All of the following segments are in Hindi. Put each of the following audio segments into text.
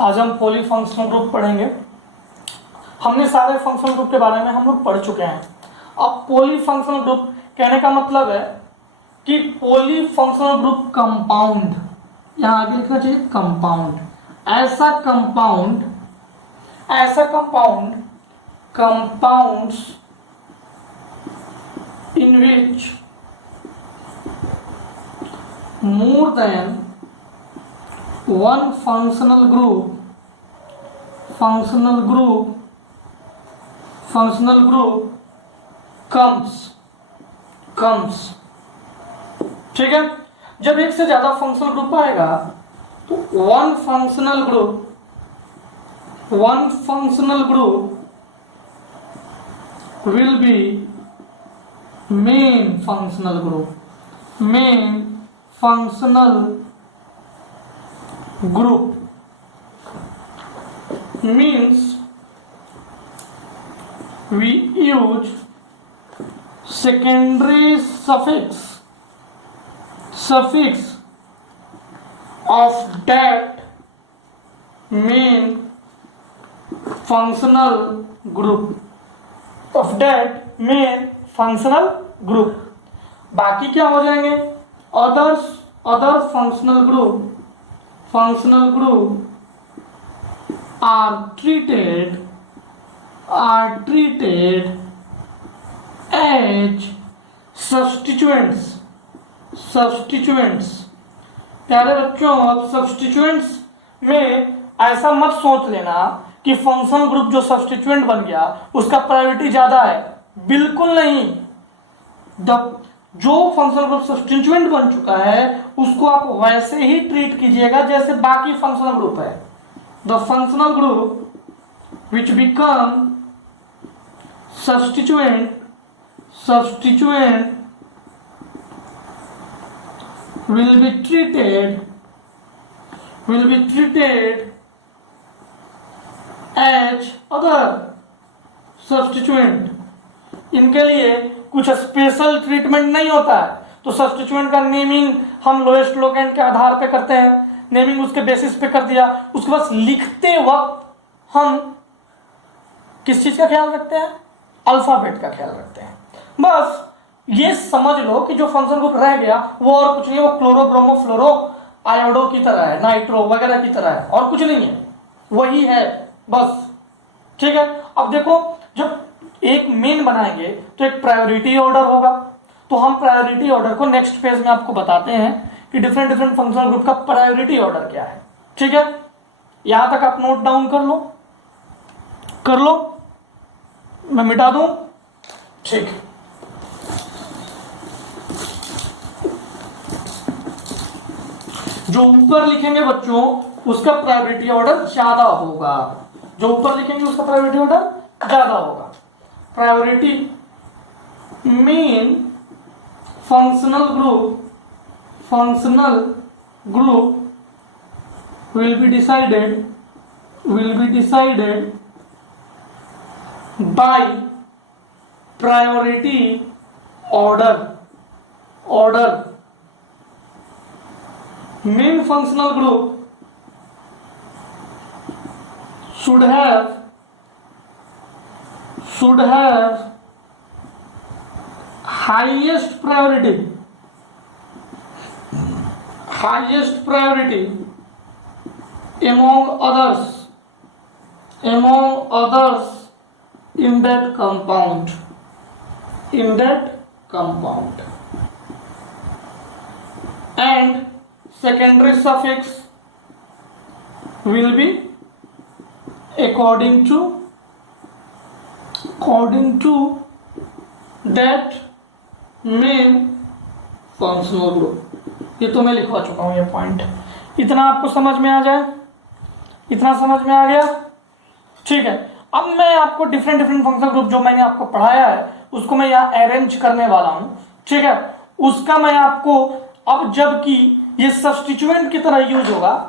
आज हम पॉली फंक्शनल ग्रुप पढ़ेंगे। हमने सारे फंक्शनल ग्रुप के बारे में हम लोग पढ़ चुके हैं। अब पॉली फंक्शनल ग्रुप कहने का मतलब है कि पॉली फंक्शनल ग्रुप कंपाउंड, यहाँ आगे लिखना चाहिए कंपाउंड, ऐसा compound compounds in which more than one functional group comes। ठीक है, जब एक से ज्यादा फंक्शनल ग्रुप आएगा तो one functional group will be main functional group means we use secondary suffix of that main functional group बाकी क्या हो जाएंगे? Other functional group are treated as substituents। प्यारे बच्चों, अब सब्स्टिट्यूएंट्स में ऐसा मत सोच लेना कि फंक्शनल ग्रुप जो सब्स्टिट्यूएंट बन गया उसका प्रायोरिटी ज्यादा है, बिल्कुल नहीं। जो फंक्शनल ग्रुप सब्स्टिट्यूएंट बन चुका है उसको आप वैसे ही ट्रीट कीजिएगा जैसे बाकी फंक्शनल ग्रुप है। The functional group which become substituent will be treated as other substituent। इनके लिए कुछ स्पेशल ट्रीटमेंट नहीं होता है। तो सब्स्टिट्यूएंट का नेमिंग हम लोएस्ट लोकेंट के आधार पे करते हैं, नेमिंग उसके बेसिस पे कर दिया। उसके बाद लिखते वक्त हम किस चीज का ख्याल रखते हैं? अल्फाबेट का ख्याल रखते हैं। बस ये समझ लो कि जो फंक्शन ग्रुप रह गया वो और कुछ नहीं, वो क्लोरो ब्रोमो फ्लोरो आयोडो की तरह है, नाइट्रो वगैरह की तरह है, और कुछ नहीं है, वही है बस। ठीक है, अब देखो, जब एक मेन बनाएंगे तो एक प्रायोरिटी ऑर्डर होगा। तो हम प्रायोरिटी ऑर्डर को नेक्स्ट पेज में आपको बताते हैं कि डिफरेंट फंक्शनल ग्रुप का प्रायोरिटी ऑर्डर क्या है। ठीक है, यहां तक आप नोट डाउन कर लो, मैं मिटा दूं। ठीक है, जो ऊपर लिखेंगे बच्चों उसका प्रायोरिटी ऑर्डर ज्यादा होगा। जो ऊपर लिखेंगे उसका प्रायोरिटी ऑर्डर ज्यादा होगा। Priority main functional group will be decided by priority order। Main functional group should have highest priority among others in that compound and secondary suffix will be according to that main functional group। ये तो मैं लिखवा चुका हूं, ये पॉइंट। इतना आपको समझ में आ जाए? इतना समझ में आ गया? ठीक है, अब मैं आपको डिफरेंट फंक्शनल ग्रुप जो मैंने आपको पढ़ाया है उसको मैं यहाँ अरेंज करने वाला हूं। ठीक है, उसका मैं आपको अब, जबकि ये सब्स्टिट्यूएंट की तरह यूज होगा,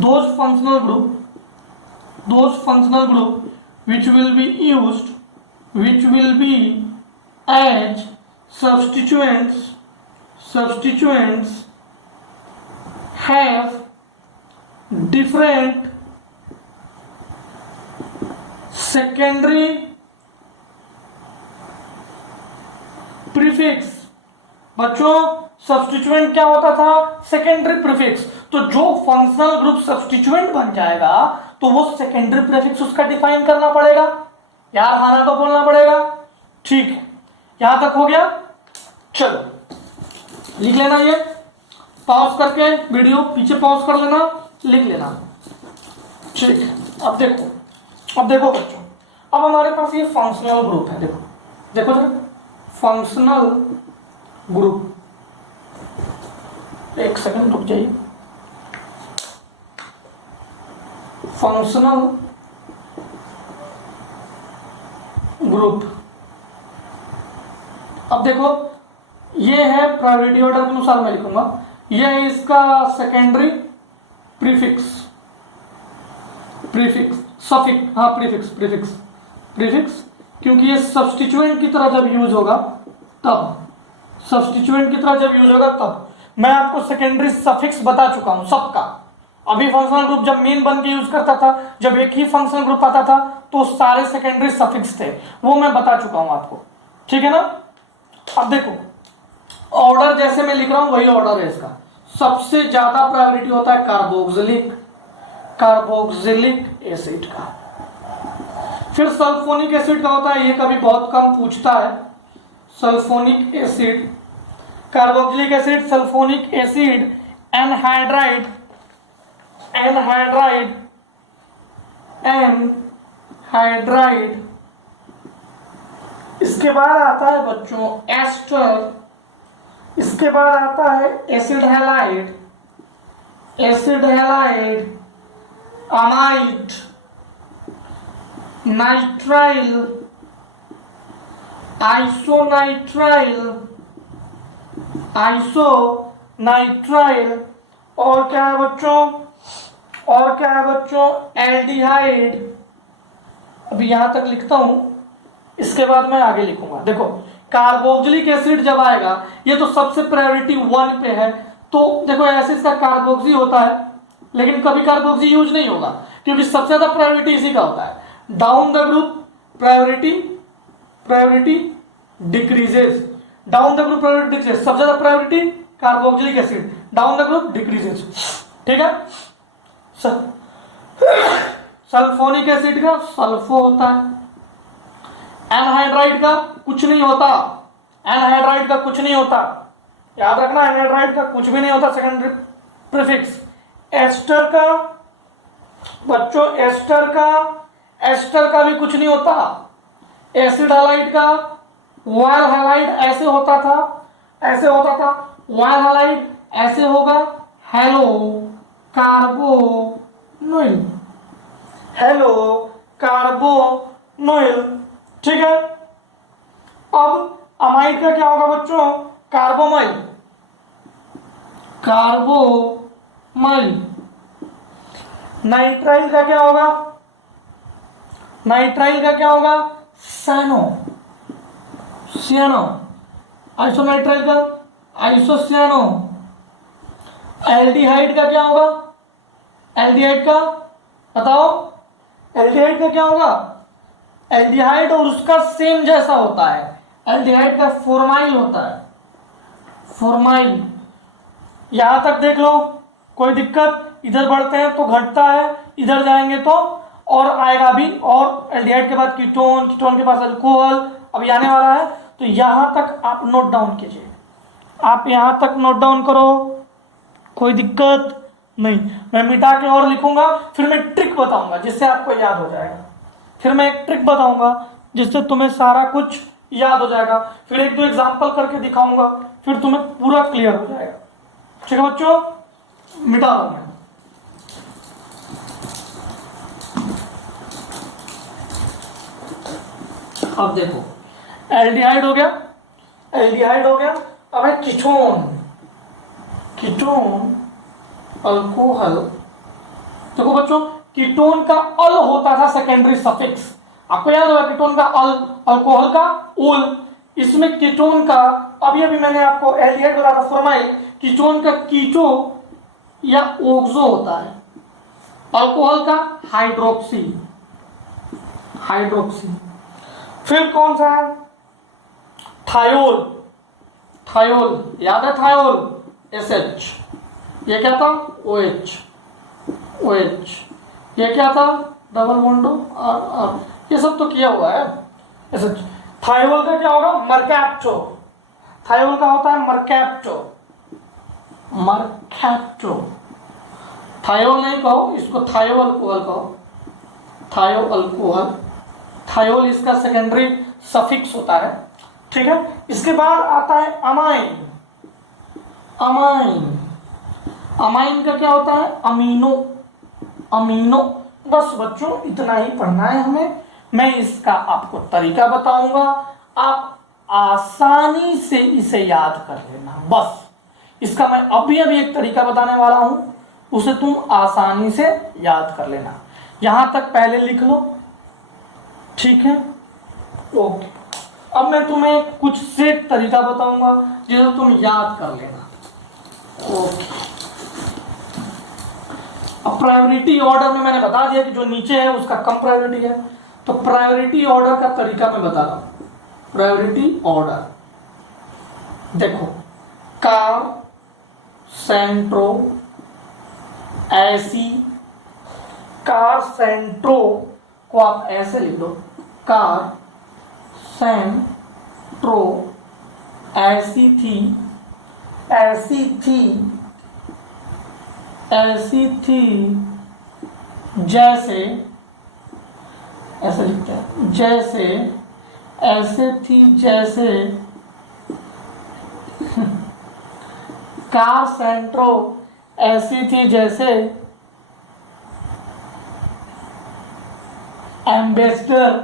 those functional group which will be as substituents have different secondary prefix. बच्चों सब्स्टिट्यूएंट क्या होता था? Secondary prefix. तो जो फंक्शनल ग्रुप सब्स्टिट्यूएंट बन जाएगा तो वो सेकेंडरी प्रीफिक्स उसका डिफाइन करना पड़ेगा यार, हाना तो बोलना पड़ेगा। ठीक है, यहां तक हो गया। चलो लिख लेना, ये पॉज करके वीडियो पीछे पॉज कर लेना, लिख लेना। ठीक है, अब देखो बच्चों, अब हमारे पास ये फंक्शनल ग्रुप है। देखो जरा, फंक्शनल ग्रुप, एक सेकंड रुक जाइए। फंक्शनल ग्रुप, अब देखो ये है प्रायोरिटी ऑर्डर के अनुसार मैं लिखूंगा, ये है इसका सेकेंडरी प्रीफिक्स, सफिक्स, हाँ प्रीफिक्स, क्योंकि ये सब्स्टिट्यूएंट की तरह जब यूज होगा तब मैं आपको सेकेंडरी सफिक्स बता चुका हूं सबका। अभी फंक्शनल ग्रुप जब मेन बन के यूज करता था, जब एक ही फंक्शनल ग्रुप आता था तो सारे सेकेंडरी सफिक्स थे, वो मैं बता चुका हूं आपको। ठीक है ना? अब देखो ऑर्डर जैसे मैं लिख रहा हूं वही ऑर्डर है इसका। सबसे ज्यादा प्रायोरिटी होता है कार्बोक्सिलिक एसिड का, फिर सल्फोनिक एसिड का होता है, ये कभी बहुत कम पूछता है। Sulphonic acid, carboxylic acid, sulphonic acid, anhydride, इसके बाद आता है बच्चों एस्टर, इसके बाद आता है एसिड हैलाइड, अमाइड, नाइट्राइल, आइसोनाइट्राइल, और क्या है बच्चों एल्डिहाइड। अभी यहां तक लिखता हूं, इसके बाद मैं आगे लिखूंगा। देखो कार्बोक्सिलिक एसिड जब आएगा, ये तो सबसे प्रायोरिटी 1 पे है, तो देखो ऐसे इसका कार्बोक्सी होता है, लेकिन कभी कार्बोक्सी यूज नहीं होगा क्योंकि सबसे ज्यादा प्रायोरिटी इसी का होता है। Down the group priority decreases, सबसे ज्यादा priority carboxylic acid, down the group decreases. ठीक है? सल्फोनिक एसिड का सल्फो होता है, एनहाइड्राइड का कुछ नहीं होता, याद रखना, एनहाइड्राइड का कुछ भी नहीं होता, सेकेंडरी प्रीफिक्स। एस्टर का बच्चों, एस्टर का भी कुछ नहीं होता। एसिड हैलाइड का, वायल हैलाइड ऐसे होता था, वायल हैलाइड ऐसे होगा, हेलो कार्बोनोइल। ठीक है? अब अमाइड का क्या होगा बच्चों? कार्बोमाइल। नाइट्राइल का क्या होगा? सैनो। आइसोनाइट्राइल का आइसोसियानो। एल्डिहाइड का क्या होगा? एल्डिहाइड का क्या होगा? एल्डिहाइड और उसका सेम जैसा होता है, एल्डिहाइड का फॉर्माइल होता है, यहां तक देख लो, कोई दिक्कत? इधर बढ़ते हैं तो घटता है, इधर जाएंगे तो और आएगा भी, और एल्डिहाइड के बाद कीटोन के पास अल्कोहल अभी आने वाला है। तो यहां तक आप नोट डाउन कीजिए, आप यहां तक नोट डाउन करो, कोई दिक्कत नहीं। मैं मिटा के और लिखूंगा, फिर मैं ट्रिक बताऊंगा जिससे आपको याद हो जाएगा, फिर मैं एक ट्रिक बताऊंगा जिससे तुम्हें सारा कुछ याद हो जाएगा, फिर 1-2 एग्जाम्पल करके दिखाऊंगा, फिर तुम्हें पूरा क्लियर हो जाएगा। ठीक है बच्चों? मिटा दो मैं। अब देखो एल्डिहाइड हो गया, अब है कीटोन, अल्कोहल। देखो बच्चों, कीटोन का अल होता था सेकेंडरी सफिक्स, आपको याद होगा, कीटोन का अल, अल्कोहल का उल, इसमें कीटोन का, अभी मैंने आपको एल्डिहाइड बताया था फॉर्माइल, कीटोन का कीटो या ओक्सो होता है, अल्कोहल का हाइड्रोक्सी, हाइड्रोक्सी। फिर कौन सा है, थायोल, थायोल याद है, थायोल SH, ये क्या था OH, OH, ये क्या था डबल बॉन्ड R, ये सब तो किया हुआ है SH। थायोल का क्या होगा, मर्कैप्टो, थायोल का होता है मर्कैप्टो, मर्कैप्टो, थायोल नहीं कहो इसको, थायो अल्कोहल कहो, थायो अल्कोहल, थायोल इसका सेकेंडरी सफिक्स होता है, ठीक है। इसके बाद आता है अमाइन, अमाइन, अमाइन का क्या होता है, अमीनो, अमीनो। बस बच्चों इतना ही पढ़ना है हमें, मैं इसका आपको तरीका बताऊंगा, आप आसानी से इसे याद कर लेना। बस इसका मैं अभी एक तरीका बताने वाला हूं, उसे तुम आसानी से याद कर लेना। यहां तक पहले लिख लो, ठीक है, ओके। अब मैं तुम्हें कुछ सेट तरीका बताऊंगा जिसे तुम याद कर लेना, ओके। अब प्रायोरिटी ऑर्डर में मैंने बता दिया कि जो नीचे है उसका कम प्रायोरिटी है, तो प्रायोरिटी ऑर्डर का तरीका मैं बता रहा हूं। प्रायोरिटी ऑर्डर देखो, कार, सेंट्रो, ऐसी, कार सेंट्रो को आप ऐसे लिख दो, कार सेंट्रो, ऐसी थी, ऐसी थी, ऐसी थी जैसे, ऐसे लिखते हैं, जैसे, ऐसे थी जैसे, कार सेंट्रो ऐसी थी जैसे एम्बेसडर,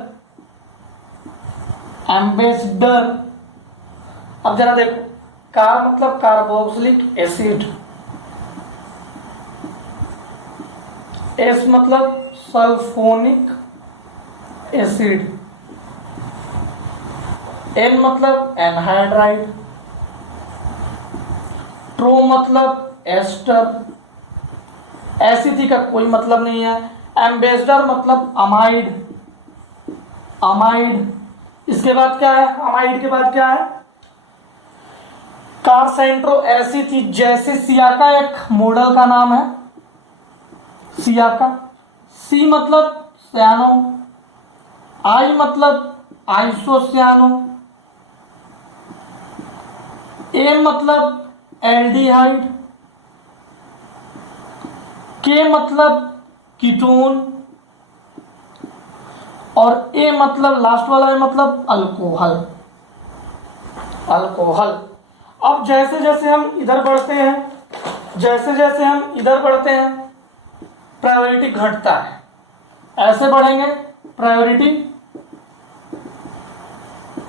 एम्बेसडर। अब जरा देखो, कार मतलब कार्बोक्सिलिक एसिड, एस मतलब सल्फोनिक एसिड, एन मतलब एनहाइड्राइड, ट्रो मतलब एस्टर, एसिथी का कोई मतलब नहीं है, एम्बेसडर मतलब अमाइड, अमाइड। इसके बाद क्या है, अमाइड के बाद क्या है, कार सेंट्रो ऐसी थी जैसे, सियाका एक मॉडल का नाम है, सियाका। सी मतलब सियानो, आई मतलब आइसोसियानो, ए मतलब एल्डिहाइड, के मतलब कीटोन, और ए मतलब लास्ट वाला है मतलब अल्कोहल, अल्कोहल। अब जैसे जैसे हम इधर बढ़ते हैं, जैसे जैसे हम इधर बढ़ते हैं, प्रायोरिटी घटता है, ऐसे बढ़ेंगे प्रायोरिटी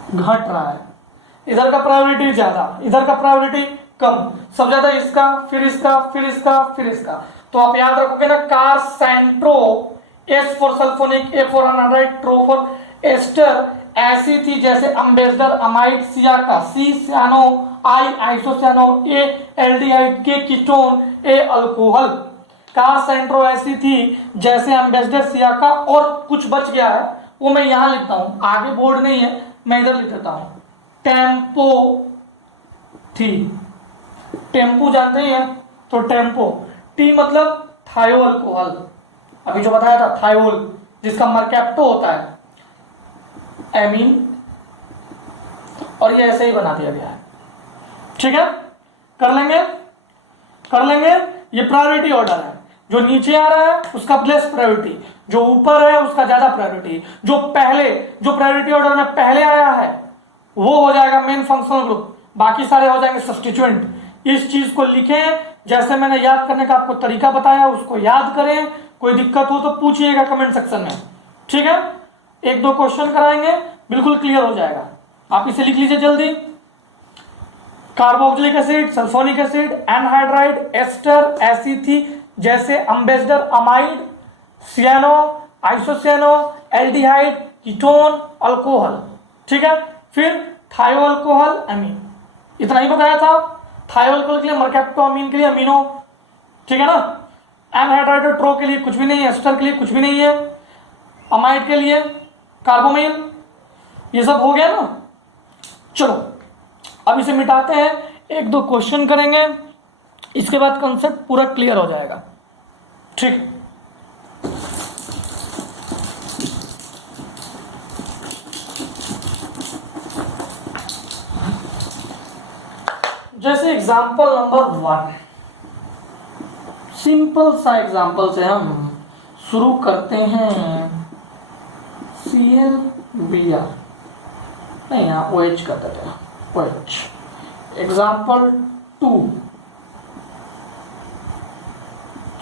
घट रहा है, इधर का प्रायोरिटी ज्यादा, इधर का प्रायोरिटी कम, सब ज्यादा इसका, फिर इसका, फिर इसका, फिर इसका। तो आप याद रखोगे ना, car Santro, S for sulphonic, A for anhydride, ट्रो फॉर एस्टर, ऐसी थी जैसे एम्बेसडर, अमाइड, सियाका, C cyano, I isocyano, A aldehyde, K ketone, A alcohol. Car Santro ऐसी थी जैसे एम्बेसडर, सियाका, और कुछ बच गया है वो मैं यहां लिखता हूं, आगे बोर्ड नहीं है, मैं इधर लिख देता हूं, टेम्पो थी, टेम्पो जानते ही हैं, तो टेम्पो, टी मतलब थायो अल्कोहल, अभी जो बताया था थायोल, जिसका मर्कैप्टो होता है एमीन, और ये ऐसे ही बना दिया गया है, ठीक है, कर लेंगे, कर लेंगे। ये प्रायोरिटी ऑर्डर है, जो नीचे आ रहा है उसका लेस प्रायोरिटी, जो ऊपर है उसका ज्यादा प्रायोरिटी, जो पहले, जो प्रायोरिटी ऑर्डर में पहले आया है वो हो जाएगा मेन फंक्शनल ग्रुप, बाकी सारे हो जाएंगे सब्स्टिट्यूएंट। इस चीज को लिखें, जैसे मैंने याद करने का आपको तरीका बताया उसको याद करें, कोई दिक्कत हो तो पूछिएगा कमेंट सेक्शन में, ठीक है। एक दो क्वेश्चन कराएंगे, बिल्कुल क्लियर हो जाएगा। आप इसे लिख लीजिए जल्दी, carboxylic acid, sulphonic acid, anhydride, ester, ऐसी थी जैसे Ambassador, amide, cyano, isocyano, aldehyde, ketone, alcohol, ठीक है। फिर थायो अल्कोहल, अमीन, इतना ही बताया था। थायो अल्कोहल के लिए मर्कैप्टो, अमीन के लिए अमीनो, ठीक है ना। एनहाइड्राइड ट्रो के लिए कुछ भी नहीं है, एस्टर के लिए कुछ भी नहीं है, अमाइड के लिए कार्बोमाइल, ये सब हो गया ना। चलो अब इसे मिटाते हैं, एक दो क्वेश्चन करेंगे, इसके बाद कंसेप्ट पूरा क्लियर हो जाएगा। ठीक, जैसे एग्जाम्पल नंबर 1, सिंपल सा एग्जाम्पल से हम शुरू करते हैं। ClBr, नहीं यहाँ OH का था, OH। Example 2,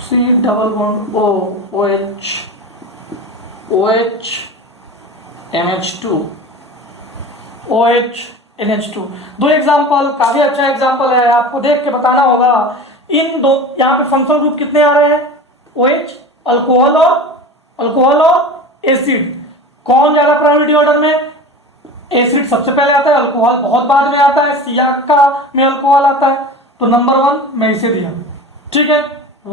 C double bond O, OH, OH NH2, OH NH2। दो एग्जाम्पल, काफी अच्छा एग्जाम्पल है, आपको देख के बताना होगा। इन दो, यहाँ पे फंक्शनल ग्रुप कितने आ रहे हैं? OH, अल्कोहल और एसिड। कौन ज्यादा प्रायोरिटी ऑर्डर में? एसिड सबसे पहले आता है, अल्कोहल बहुत बाद में आता है, सियाका में अल्कोहल आता है। तो नंबर 1 मैं इसे दिया। ठीक है,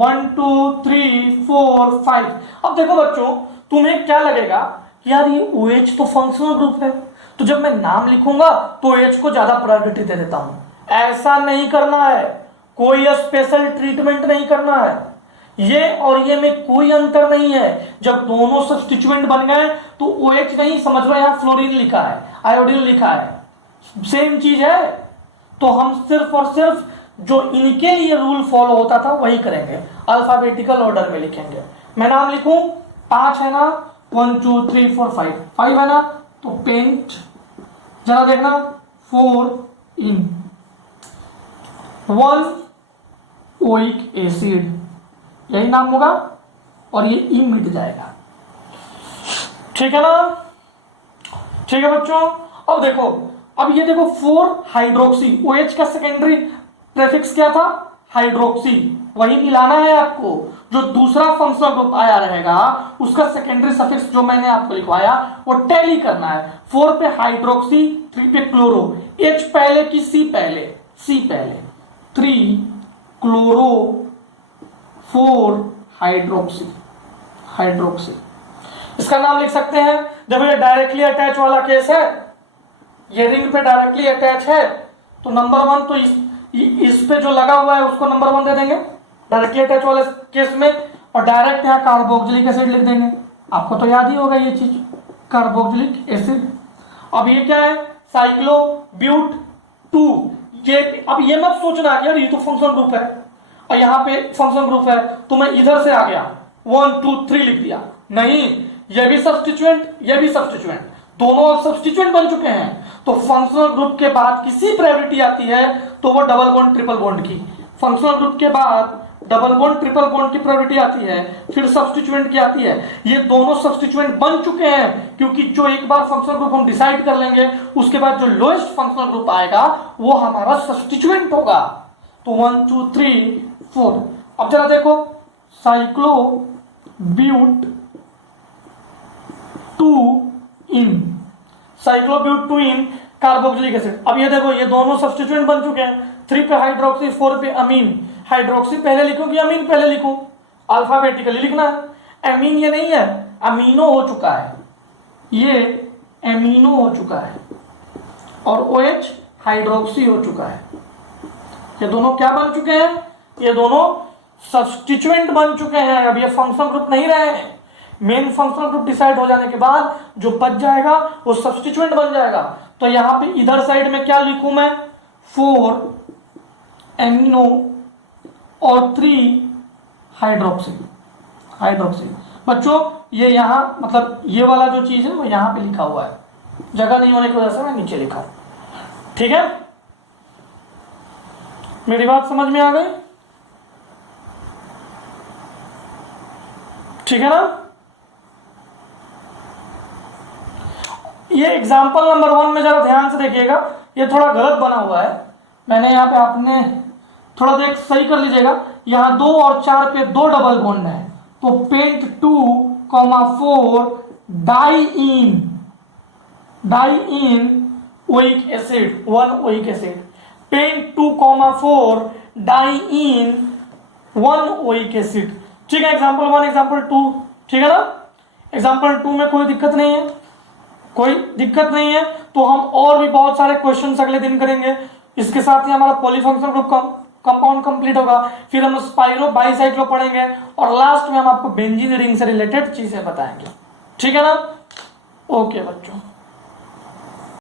1 2 3 4 5। अब देखो बच्चों, तुम्हें क्या लगेगा यार ये OH तो फंक्शनल ग्रुप है, तो जब मैं नाम लिखूंगा तो OH को ज्यादा प्रायोरिटी दे देता हूं। ऐसा नहीं करना है, कोई स्पेशल ट्रीटमेंट नहीं करना है। ये और ये में कोई अंतर नहीं है। जब दोनों सब्स्टिट्यूएंट बन गए तो OH नहीं, समझ लो यहाँ फ्लोरीन लिखा है, आयोडीन लिखा है, सेम चीज है। तो हम सिर्फ और सिर्फ जो इनके लिए रूल फॉलो होता था वही करेंगे, अल्फाबेटिकल ऑर्डर में लिखेंगे। मैं नाम लिखूं, 5 है ना, 1 2 3 4 5, 5 है ना, तो पेंट, जरा देखना, 4 इन 1 ओइक एसिड, यही नाम होगा और ये ई मिट जाएगा। ठीक है ना? ठीक है बच्चों। अब देखो, अब ये देखो 4 हाइड्रोक्सी, OH का सेकेंडरी प्रेफिक्स क्या था? हाइड्रोक्सी। वही मिलाना है आपको, जो दूसरा फंक्शनल ग्रुप आया रहेगा उसका सेकेंडरी सफिक्स जो मैंने आपको लिखवाया वो टैली करना है। 4 पे हाइड्रोक्सी, 3 पे क्लोरो, H पहले की C पहले, C पहले, 3 क्लोरो 4 हाइड्रोक्सी, हाइड्रोक्सी। इसका नाम लिख सकते हैं। जब ये डायरेक्टली अटैच वाला केस है, ये रिंग पे डायरेक्टली अटैच है, तो नंबर 1 तो इस पे जो लगा हुआ है उसको नंबर 1 दे देंगे डायरेक्टली अटैच वाले केस में, और डायरेक्ट यहाँ कार्बोक्सिलिक एसिड लिख देंगे। आपको तो याद ही होगा ये चीज, कार्बोक्सिलिक एसिड। अब ये क्या है? साइक्लोब्यूट 2। ये अब ये मत सोचना कि यार ये तो फंक्शनल ग्रुप है और यहाँ पे फंक्शनल ग्रुप है तो मैं इधर से आ गया 1 2 3 लिख दिया। नहीं, ये भी सब्स्टिट्यूएंट, ये भी सब्स्टिट्यूएंट, दोनों अब सब्स्टिट्यूएंट बन चुके हैं। तो फंक्शनल ग्रुप के बाद किसी प्रायोरिटी आती है तो वो डबल बॉन्ड ट्रिपल बॉन्ड की, फंक्शनल ग्रुप के बाद डबल बॉन्ड ट्रिपल बॉन्ड की प्रायोरिटी आती है, फिर सब्स्टिट्यूएंट की आती है। ये दोनों सब्स्टिट्यूएंट बन चुके हैं, क्योंकि जो एक बार फंक्शनल ग्रुप हम डिसाइड कर लेंगे उसके बाद जो लोएस्ट फंक्शनल ग्रुप आएगा वो हमारा सब्स्टिट्यूएंट होगा। तो 1 2 3 4। अब जरा देखो, साइक्लोब्यूट 2 इन, साइक्लोब्यूट 2 इन कार्बोक्सिलिक एसिड। अब ये देखो, ये दोनों सब्स्टिट्यूएंट बन चुके हैं। 3 पे हाइड्रोक्सी, 4 पे अमीन। हाइड्रोक्सी पहले लिखूं कि अमीन पहले लिखूं? अल्फाबेटिकली लिखना है। अमीन ये नहीं है, अमीनो हो चुका है, ये एमिनो हो चुका है, और OH हाइड्रोक्सी हो चुका है। ये दोनों क्या बन चुके हैं? ये दोनों सब्स्टिट्यूएंट बन चुके हैं। अब ये फंक्शनल ग्रुप नहीं रहे हैं। मेन फंक्शनल ग्रुप डिसाइड हो जाने के बाद जो बच जाएगा वो सब्स्टिट्यूएंट बन जाएगा। तो यहां पे इधर साइड में क्या लिखूं मैं? 4 एमिनो और 3 हाइड्रोक्सी, हाइड्रोक्सी। बच्चों ये यहां मतलब ये वाला जो चीज है वो यहां पे लिखा हुआ है, जगह नहीं होने की वजह से मैं नीचे लिखा। ठीक है, मेरी बात समझ में आ गई? ठीक है ना? ये एग्जाम्पल नंबर 1 में जरा ध्यान से देखिएगा, ये थोड़ा गलत बना हुआ है। मैंने यहाँ पे, आपने थोड़ा देख सही कर लीजिएगा। यहाँ 2 और 4 पे 2 डबल बॉन्ड है, तो pent 2,4 diene, diene oic acid, 1 oic acid. Pent 2,4 diene 1 oic acid. ठीक है, एग्जाम्पल 1 एग्जाम्पल 2, ठीक है ना। एग्जाम्पल 2 में कोई दिक्कत नहीं है, कोई दिक्कत नहीं है, तो हम और भी बहुत सारे क्वेश्चंस अगले दिन करेंगे। इसके साथ ही हमारा पॉलीफंक्शनल ग्रुप कंपाउंड कंप्लीट होगा, फिर हम स्पाइरो बाइसाइक्लो पढ़ेंगे और लास्ट में हम आपको बेंजीन रिंग से रिलेटेड चीजें बताएंगे, ठीक है ना। ओके बच्चों।